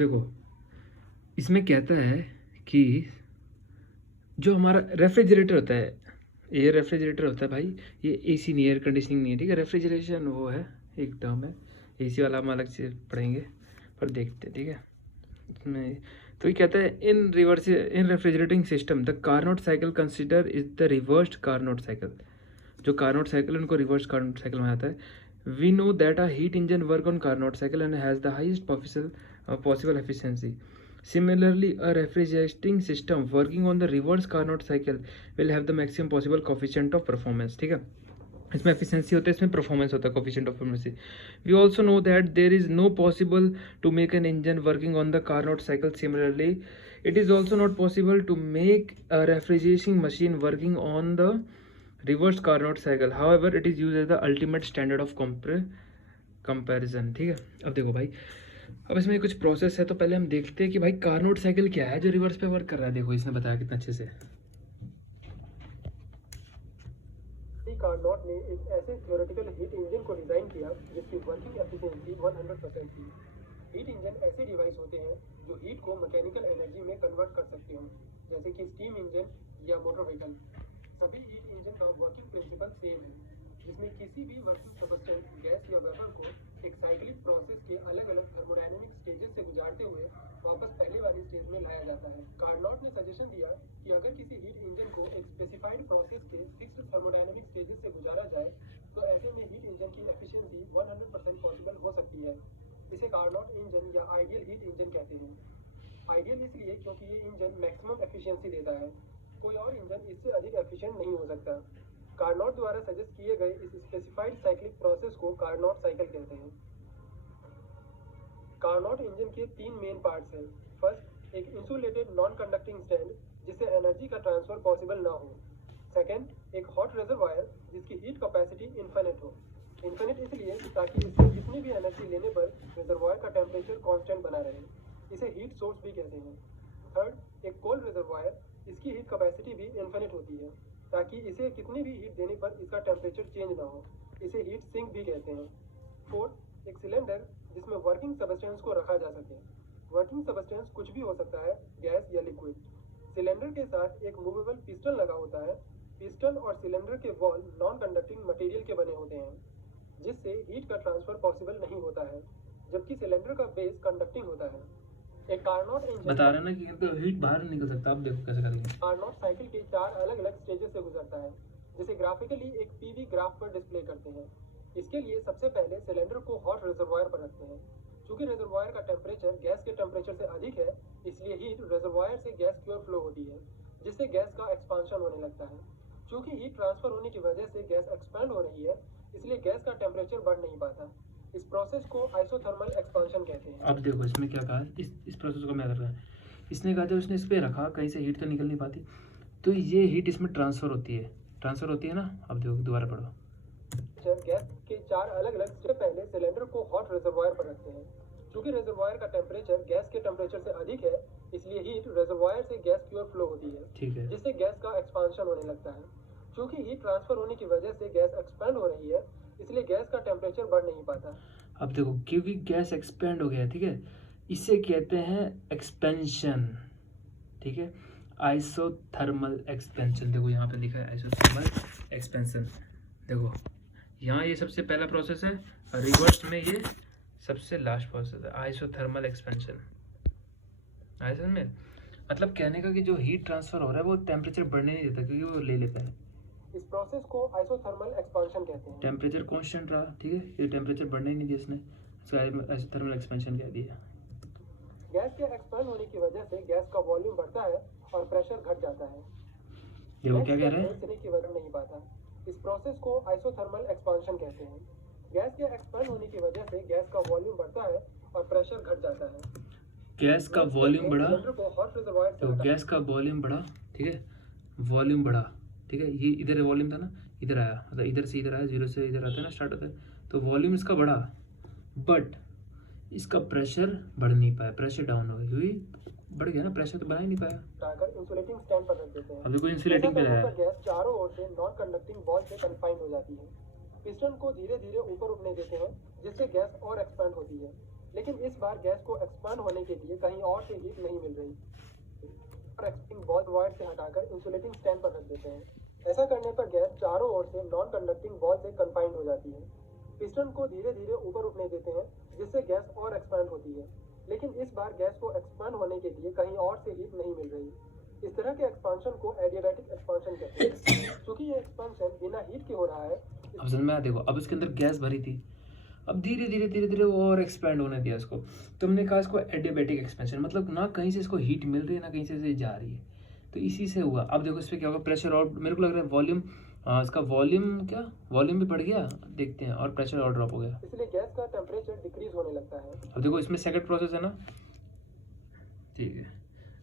देखो, इसमें कहता है कि जो हमारा रेफ्रिजरेटर होता है, एयर रेफ्रिजरेटर होता है भाई, ये एसी नहीं, एयर कंडीशनिंग नहीं है, ठीक है। रेफ्रिजरेशन वो है, एक टर्म है। एसी वाला हम अलग से पढ़ेंगे, पर देखते हैं, ठीक है। इसमें तो ये कहता है in refrigerating system the Carnot cycle consider is the reversed Carnot cycle. जो कार्नोट साइकिल है उनको रिवर्स कार्नोट साइकिल में आता है। We know that a heat engine work on Carnot cycle and has the highest possible efficiency. Similarly, a refrigerating system working on the reverse Carnot cycle will have the maximum possible coefficient of performance, ठीक है। इसमें efficiency होता है, इसमें performance होता है, coefficient of performance। We also know that there is no possible to make an engine working on the Carnot cycle. Similarly, it is also not possible to make a refrigerating machine working on the reverse Carnot cycle. However, it is used as the ultimate standard of comparison, ठीक है। अब देखो भाई, अब इसमें कुछ process है, तो पहले हम देखते हैं कि भाई कार्नोट साइकिल क्या है जो रिवर्स पे वर्क कर रहा है। देखो इसने बताया कितना अच्छे से। कार्नोट ने एक ऐसे थ्योरेटिकल हीट इंजन को डिजाइन किया जिसकी वर्किंग एफिशिएंसी 100% थी। हीट इंजन ऐसे डिवाइस होते हैं जो हीट को मैकेनिकल एनर्जी में कन्वर्ट कर सकते हो, जैसे कि स्टीम इंजन या मोटर व्हीकल। सभी हीट इंजन का वर्किंग प्रिंसिपल सेम है, जिसमें किसी भी वर्किंग सबस्टेंस गैस या वेपर को एक साइक्लिक प्रोसेस के अलग अलग थर्मोडायनेमिक स्टेजेस से गुजारते हुए वापस पहले वाली स्टेज में लाया जाता है। कार्नोट ने सजेशन दिया कि अगर किसी हीट इंजन को एक स्पेसिफाइड प्रोसेस के फिक्स्ड थर्मोडायनेमिक स्टेजेस से गुजारा जाए तो ऐसे में हीट इंजन की एफिशिएंसी 100% पॉसिबल हो सकती है। इसे कार्नोट इंजन या आइडियल हीट इंजन कहते हैं। आइडियल इसलिए क्योंकि ये इंजन मैक्सिमम एफिशिएंसी देता है, कोई और इंजन इससे अधिक एफिशिएंट नहीं हो सकता। कार्नोट द्वारा सजेस्ट किए गए इस स्पेसिफाइड साइक्लिक प्रोसेस को कार्नोट साइकिल कहते हैं। कार्नोट इंजन के तीन मेन पार्ट्स हैं। फर्स्ट, एक इंसुलेटेड नॉन कंडक्टिंग स्टैंड जिससे एनर्जी का ट्रांसफर पॉसिबल ना हो। सेकेंड, एक हॉट रिजर्वायर जिसकी हीट कैपेसिटी इन्फिनिट हो। इन्फिनिट इसलिए ताकि इससे जितनी भी एनर्जी लेने पर रिजर्वायर का टेम्परेचर कांस्टेंट बना रहे, इसे हीट सोर्स भी कहते हैं। थर्ड, एक कोल्ड रिजर्वायर, इसकी हीट कैपेसिटी भी इन्फिनिट होती है ताकि इसे कितनी भी हीट देने पर इसका टेम्परेचर चेंज ना हो, इसे हीट सिंक भी कहते हैं। फोर्थ, एक सिलेंडर जिसमें वर्किंग सबस्टेंस को रखा जा सके। वर्किंग सबस्टेंस कुछ भी हो सकता है, गैस या लिक्विड। सिलेंडर के साथ एक मूवेबल पिस्टन लगा होता है। पिस्टन और सिलेंडर के वॉल नॉन कंडक्टिंग मटेरियल के बने होते हैं, जिससे हीट का ट्रांसफर पॉसिबल नहीं होता है, जबकि सिलेंडर का बेस कंडक्टिंग होता है। एक कार्नोट इंजन बता रहे ना कि तो हीट बाहर निकल सकता है। आप देखो कैसे करेंगे। कार्नोट साइकिल के चार अलग अलग स्टेजेस से गुजरता है, जिसे ग्राफिकली एक पीवी ग्राफ पर डिस्प्ले करते हैं। इसके लिए सबसे पहले सिलेंडर को हॉट रिजर्वायर पर रखते हैं। चूंकि रिजर्वायर का टेम्परेचर गैस के टेम्परेचर से अधिक है, इसलिए हीट रिजर्वायर से गैस की ओर फ्लो होती है, जिससे गैस का एक्सपांशन होने लगता है। चूंकि हीट ट्रांसफर होने की वजह से गैस एक्सपैंड हो रही है, इसलिए गैस का टेम्परेचर बढ़ नहीं पाता। इस प्रोसेस को आइसोथर्मल एक्सपांशन कहते हैं। अब देखो इसमें क्या कहा, इस प्रोसेस को मैं कर रहा है। इसने कहा जब उसने इस पर रखा, कहीं से हीट तो निकल नहीं पाती, तो ये हीट इसमें ट्रांसफर होती है ना। अब देखो दोबारा पढ़ो। गैस के चार अलग अलग स्टेप। पहले सिलेंडर को हॉट रिजर्वायर पर रखते हैं। चूंकि रिजर्वायर का टेम्परेचर गैस के टेम्परेचर से अधिक है, इसलिए हीट रिजर्वायर से गैस की ओर फ्लो होती है, ठीक है, जिससे गैस का एक्सपांशन होने लगता है। चूंकि हीट ट्रांसफर होने की वजह से गैस एक्सपैंड हो रही है, इसलिए गैस का टेम्परेचर बढ़ नहीं पाता। अब देखो क्योंकि गैस एक्सपेंड हो गया, ठीक है, इसे कहते हैं एक्सपेंशन, ठीक है, आइसोथर्मल एक्सपेंशन। देखो यहाँ पे लिखा है आइसोथर्मल एक्सपेंशन। देखो यहाँ ये सबसे पहला प्रोसेस है, रिवर्स में ये सबसे लास्ट प्रोसेस है, आइसोथर्मल एक्सपेंशन। आइसो में मतलब कहने का कि जो हीट ट्रांसफर हो रहा है वो टेम्परेचर बढ़ने नहीं देता, क्योंकि वो ले लेता है। इस प्रोसेस को आइसोथर्मल एक्सपांशन कहते हैं। टेम्परेचर कांस्टेंट रहा, ठीक है, ये टेम्परेचर बढ़ने ही नहीं दिया इसने, इसका आइसोथर्मल एक्सपेंशन कह दिया। गैस के एक्सपैंड होने की वजह से गैस का वॉल्यूम बढ़ता है और प्रेशर घट जाता है। देखो क्या कह रहे हैं, की वजह नहीं पाता। इस प्रोसेस को आइसोथर्मल एक्सपांशन कहते हैं। गैस के एक्सपैंड होने की वजह से गैस का वॉल्यूम बढ़ता है और प्रेशर घट जाता है। गैस का वॉल्यूम बढ़ा, तो गैस का वॉल्यूम बढ़ा, ठीक है, वॉल्यूम बढ़ा, ठीक है, ये इधर वॉल्यूम था ना, इधर आया, मतलब इधर से इधर आया, जीरो से इधर आता है ना, स्टार्ट होता है, तो वॉल्यूम इसका बढ़ा, बट इसका प्रेशर बढ़ नहीं पाया, प्रेशर डाउन हो गया, क्योंकि बढ़ गया ना, प्रेशर तो बढ़ा ही नहीं पाया। इंसुलेटिंग स्टैंड पर रख देते हैं। अब देखो इंसुलेटिंग पे है, गैस चारों ओर से नॉन कंडक्टिंग वॉल से कन्फाइंड हो जाती है। पिस्टन को धीरे धीरे ऊपर उठने देते हैं, जिससे गैस और एक्सपैंड होती है। लेकिन इस बार गैस को एक्सपांड होने के लिए कहीं और से हीट नहीं मिल रही। एक्सपेंडिंग बॉल वॉइड से हटाकर इंसुलेटिंग स्टैंड पर रख देते हैं। ऐसा करने पर गैस चारों ओर से नॉन कंडक्टिंग बॉल से कंफाइंड हो जाती है। पिस्टन को धीरे धीरे ऊपर उठने देते हैं, जिससे गैस और एक्सपांड होती है। लेकिन इस बार गैस को एक्सपांड होने के लिए कहीं और से हीट नहीं मिल रही। इस तरह के एक्सपांशन को एडियाबैटिक एक्सपांशन कहते हैं। क्योंकि ये एक्सपांशन बिना हीट के हो रहा है, अब समझ में आया। देखो अब इसके अंदर गैस भरी थी, अब धीरे धीरे वो और एक्सपैंड होने दिया इसको। तुमने कहा इसको एडियाबैटिक एक्सपेंशन, मतलब ना कहीं से इसको हीट मिल रही है ना कहीं से इसे जा रही है, तो इसी से हुआ। अब देखो इस पर क्या होगा, प्रेशर और मेरे को लग रहा है वॉल्यूम, इसका वॉल्यूम भी बढ़ गया, देखते हैं, और प्रेशर और ड्रॉप हो गया। इसलिए गैस का टेम्परेचर डिक्रीज होने लगता है। अब देखो इसमें सेकंड प्रोसेस है ना, ठीक है।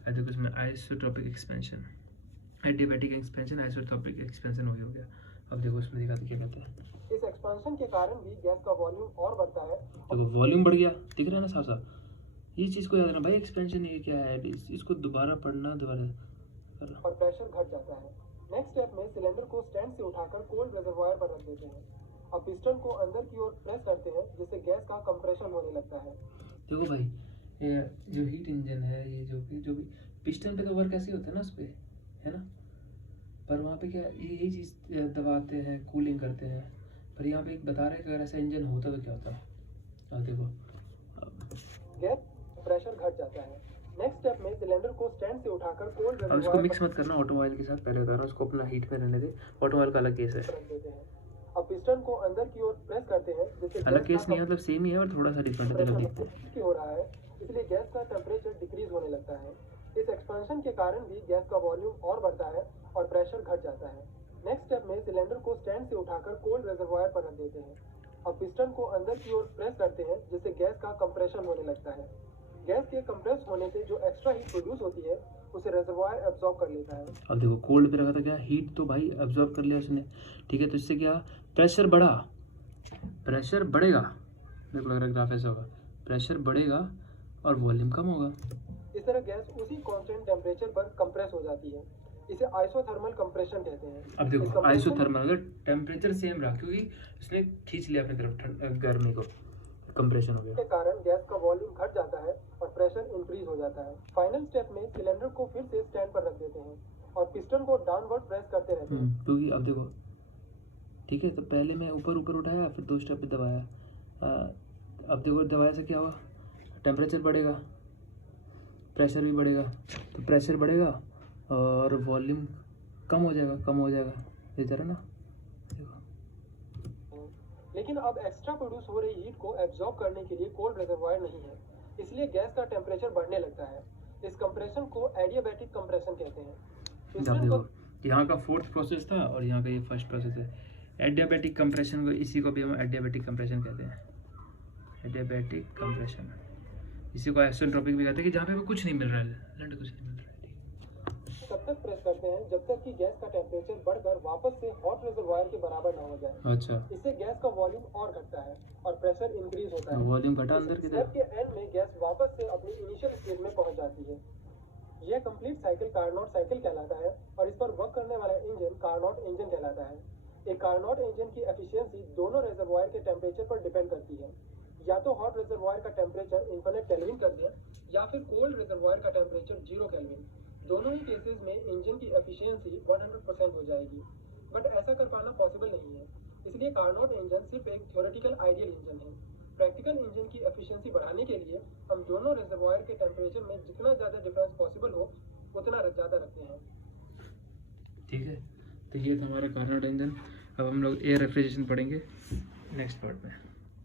अब देखो इसमें isotropic expansion, adiabatic expansion, isotropic expansion हो गया। अब देखो इसमें दिखाते क्या कहते हैं। इस एक्सपेंशन के कारण भी गैस का वॉल्यूम और बढ़ता है। देखो वॉल्यूम बढ़ गया, दिख रहा है ना साफ साफ। ये चीज़ को याद रखना भाई, एक्सपेंशन ये क्या है, इसको दोबारा पढ़ना, दोबारा और प्रेशर घट जाता है। नेक्स्ट स्टेप में सिलेंडर को स्टैंड से उठाकर कोल्ड रिजर्वायर पर रख देते हैं। अब पिस्टन को अंदर की ओर प्रेस करते हैं, जिससे गैस का कंप्रेशन होने लगता है। देखो भाई, ये जो हीट इंजन है, ये जो भी पिस्टन पे तो वर्क ऐसे होता है ना उस पर, है ना, पर वहाँ पे क्या यही चीज़ दबाते हैं, कूलिंग करते हैं। पर यहाँ पे एक बता रहे हैं कि अगर ऐसा इंजन होता तो क्या होता। अब देखो गैस प्रेशर घट जाता है। नेक्स्ट स्टेप में सिलेंडर को स्टैंड से उठाकर कोल्ड अब इसको रिजर्वायर मिक्स मत करना ऑटो ऑयल के साथ, पहले बता रहा हूँ, इसको अपना हीट में रहने दे, ऑटो ऑयल का अलग केस है। रख देते हैं। अब पिस्टन को अंदर की ओर प्रेस करते हैं, जिससे अलग केस नहीं है, मतलब सेम ही है और थोड़ा सा डिफरेंट है। की हो रहा है, इसलिए गैस का टेम्परेचर डिक्रीज होने लगता है। इस एक्सपेंशन के कारण भी गैस का वॉल्यूम और बढ़ता है और प्रेशर घट जाता है। नेक्स्ट स्टेप में सिलेंडर को स्टैंड से उठाकर कोल्ड रिजर्वायर पर रख देते हैं। अब पिस्टन को अंदर की ओर प्रेस करते हैं, जिससे गैस का कंप्रेशन होने लगता है। गैस के कंप्रेस होने से जो एक्स्ट्रा हीट प्रोड्यूस होती है, उसे रिजर्वायर एब्जॉर्ब कर लेता है। अब देखो कोल्ड पे रखा था, क्या हीट तो भाई एब्जॉर्ब कर लिया उसने, ठीक है। तो इससे क्या प्रेशर बढ़ा, प्रेशर बढ़ेगा, मेरे को लग रहा है ग्राफ ऐसा होगा, प्रेशर बढ़ेगा और वॉल्यूम कम होगा। इस तरह गैस उसी कांस्टेंट टेम्परेचर पर कंप्रेस हो जाती है। इसे आइसोथर्मल कंप्रेशन कहते हैं। अब देखो आइसोथर्मल मतलब टेम्परेचर सेम रहा, क्योंकि उसने खींच लिया अपनी तरफ गर्मी को, कंप्रेशन हो गया। के कारण गैस का वॉल्यूम घट जाता है और प्रेशर इंक्रीज हो जाता है। फाइनल स्टेप में सिलेंडर को फिर से स्टैंड पर रख देते हैं और पिस्टन को डाउनवर्ड प्रेस करते रहते हैं। क्योंकि अब देखो, ठीक है, तो पहले मैं ऊपर उठाया, फिर 2 स्टेप पे दबाया। अब देखो दबाया से क्या हुआ, टेम्परेचर बढ़ेगा, प्रेशर भी बढ़ेगा, तो प्रेशर बढ़ेगा और वॉल्यूम कम हो जाएगा, इस तरह ना। लेकिन अब एक्स्ट्रा प्रोड्यूस हो रही हीट को एब्जॉर्ब करने के लिए कोल्ड रिजर्वायर नहीं है, इसलिए गैस का टेम्परेचर बढ़ने लगता है। इस कंप्रेशन को एडियाबैटिक कंप्रेशन कहते हैं। अब देखो यहाँ का 4th प्रोसेस था और यहाँ का ये 1st प्रोसेस है। एडियाबैटिक कंप्रेशन को, इसी को भी हम एडियाबैटिक कंप्रेशन कहते हैं, एडियाबैटिक कंप्रेशन। इसी को आइसोट्रोपिक भी कहते हैं, कि जहाँ पे कुछ नहीं मिल रहा है, कुछ नहीं मिल रहा है। तब तक प्रेस करते हैं जब तक कि गैस का टेम्परेचर बढ़कर वापस से हॉट रिजर्वायर के बराबर ना हो जाए। अच्छा, इससे गैस का वॉल्यूम और घटता है और प्रेशर इंक्रीज होता है। वॉल्यूम घटा अंदर की स्टेप के एंड में गैस वापस से अपनी इनिशियल स्टेज में पहुंच जाती है। यह कंप्लीट साइकिल कार्नोट साइकिल कहलाता है और इस पर वर्क करने वाला इंजन कार्नोट इंजन कहलाता है। एक कार्नोट इंजन की एफिशिएंसी दोनों रिजर्वायर के टेम्परेचर पर डिपेंड करती है। या तो हॉट रिजर्वायर का टेम्परेचर इन्फिनिट केल्विन कर दें या फिर कोल्ड रिजर्वायर का टेम्परेचर 0 केल्विन। दोनों ही केसेस में इंजन की एफिशिएंसी 100% हो जाएगी, बट ऐसा कर पाना पॉसिबल नहीं है। इसलिए कार्नोट इंजन सिर्फ एक थ्योरेटिकल आइडियल इंजन है। प्रैक्टिकल इंजन की एफिशिएंसी बढ़ाने के लिए हम दोनों रिजर्वायर के टेम्परेचर में जितना ज़्यादा डिफरेंस पॉसिबल हो उतना ज़्यादा रखते हैं। ठीक है, तो ये था हमारा कार्नोट इंजन। अब हम लोग एयर रेफ्रिजरेशन पढ़ेंगे नेक्स्ट पार्ट में।